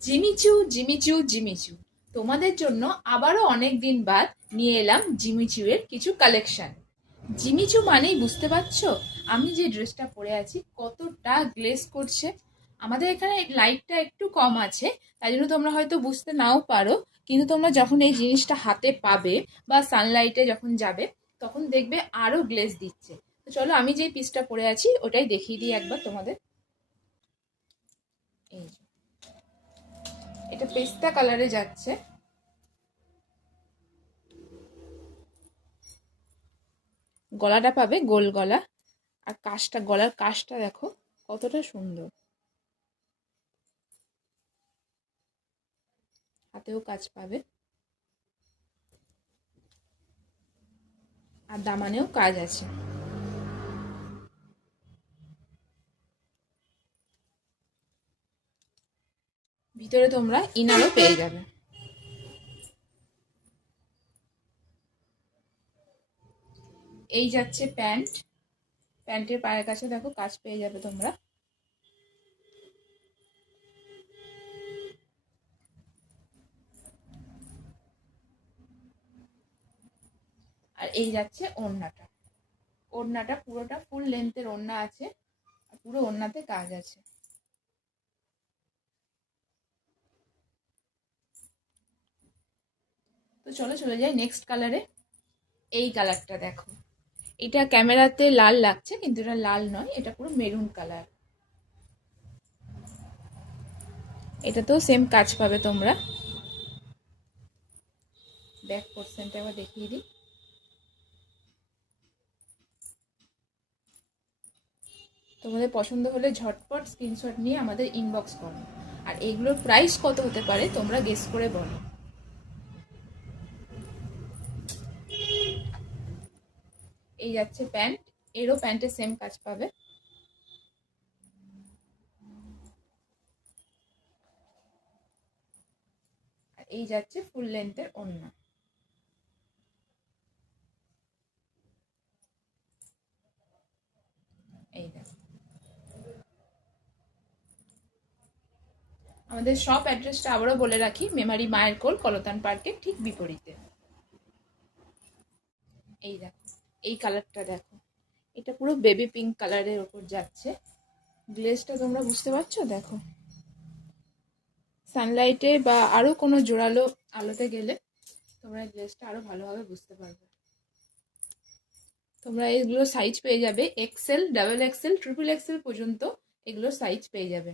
Jimmy Choo Jimmy Choo Jimmy Choo, তোমাদের জন্য আবারও অনেক দিন বাদ নিয়ে এলাম জিমিচু এর কিছু কালেকশন। জিমিচু মানেই বুঝতে পারছো আমি যে ড্রেসটা পরে আছি কতটা গ্লেজ করছে। আমাদের এখানে লাইটটা একটু কম আছে, তাই জন্য তোমরা হয়তো বুঝতে নাও পারো, কিন্তু তোমরা যখন এই জিনিসটা হাতে পাবে বা সানলাইটে যখন যাবে তখন দেখবে আরো গ্লেজ দিচ্ছে। তো চলো আমি যে পিসটা পরে আছি ওটাই দেখিয়ে দিই একবার তোমাদের। এই যে, এটা পেস্তা কালারে যাচ্ছে, গলাটা পাবে গোল গলা, আর কাজটা, গলার কাজটা দেখো কতটা সুন্দর, হাতেও কাজ পাবে, আর দামানেও কাজ আছে। ভিতরে তোমরা ইনারও পেয়ে যাবে। এই যাচ্ছে প্যান্ট, প্যান্টের পায়ের কাছে দেখো কাজ পেয়ে যাবে তোমরা। আর এই যাচ্ছে ওড়নাটা, ওড়নাটা পুরোটা ফুল লেন্থের ওড়না আছে, আর পুরো ওড়নাতে কাজ আছে। তো চলো চলে যাই নেক্সট কালারে। এই কালারটা দেখো, এটা ক্যামেরাতে লাল লাগছে কিন্তু এটা লাল নয়, এটা পুরো মেরুন কালার। এটাতেও সেম কাজ পাবে তোমরা। ব্যাক পোর্শনটা এবার দেখিয়ে দিই। তোমাদের পছন্দ হলে ঝটপট স্ক্রিনশট নিয়ে আমাদের ইনবক্স করো। আর এইগুলোর প্রাইস কত হতে পারে তোমরা গেস করে বলো। এই যাচ্ছে প্যান্ট, এরও প্যান্টে সেম কাজ পাবে। আর এই যাচ্ছে ফুল লেন্থের ওড়না। এই দেখো, আমাদের শপ অ্যাড্রেসটা আবারও বলে রাখি, মেমারি মায়ের কোল, কলতান পার্কের ঠিক বিপরীতে। এই দেখো, এই কালারটা দেখো, এটা পুরো বেবি পিঙ্ক কালারের ওপর যাচ্ছে। গ্লেজটা তোমরা বুঝতে পারছো দেখো, সানলাইটে বা আরো কোনো জোরালো আলোতে গেলে তোমরা গ্লেজটা আরো ভালোভাবে বুঝতে পারবে। তোমরা এগুলো সাইজ পেয়ে যাবে axel, double axel, triple axel পর্যন্ত এগুলো সাইজ পেয়ে যাবে।